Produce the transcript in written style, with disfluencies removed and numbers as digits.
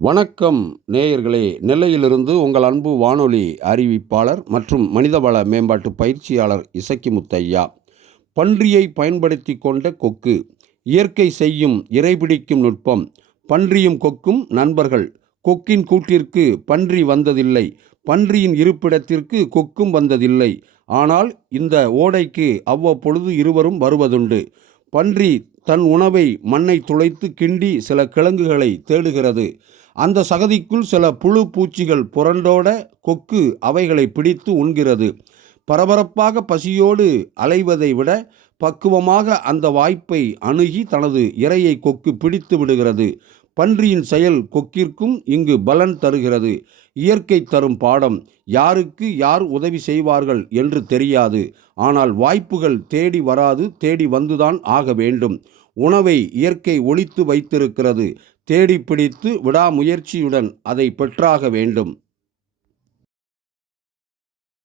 வணக்கம் நேயர்களே. நெல்லையிலிருந்து உங்கள் அன்பு வானொலி அறிவிப்பாளர் மற்றும் மனிதவள மேம்பாட்டு பயிற்சியாளர் இசக்கிமுத்தையா. பன்றியை பயன்படுத்தி கொண்ட கொக்கு. இயற்கை செய்யும் இறைபிடிக்கும் நுட்பம். பன்றியும் கொக்கும் நண்பர்கள். கொக்கின் கூட்டிற்கு பன்றி வந்ததில்லை, பன்றியின் இருப்பிடத்திற்கு கொக்கும் வந்ததில்லை. ஆனால் இந்த ஓடைக்கு அவ்வப்பொழுது இருவரும் வருவதுண்டு. பன்றி தன் உணவை மண்ணை துளைத்து கிண்டி சில கிழங்குகளை தேடுகிறது. அந்த சகதிக்குள் சில புழு பூச்சிகள் புரண்டோட கொக்கு அவைகளை பிடித்து உண்கிறது. பரபரப்பாக பசியோடு அலைவதை விட பக்குவமாக அந்த வாய்ப்பை அணுகி தனது இரையை கொக்கு பிடித்து விடுகிறது. பன்றியின் செயல் கொக்கிற்கும் இங்கு பலன் தருகிறது. இயற்கை தரும் பாடம். யாருக்கு யார் உதவி செய்வார்கள் என்று தெரியாது. ஆனால் வாய்ப்புகள் தேடி வராது, தேடி வந்துதான் ஆக வேண்டும். உணவை இயற்கை ஒளித்து வைத்திருக்கிறது. தேடி பிடித்து விடாமுயற்சியுடன் அதை பெற்றாக வேண்டும்.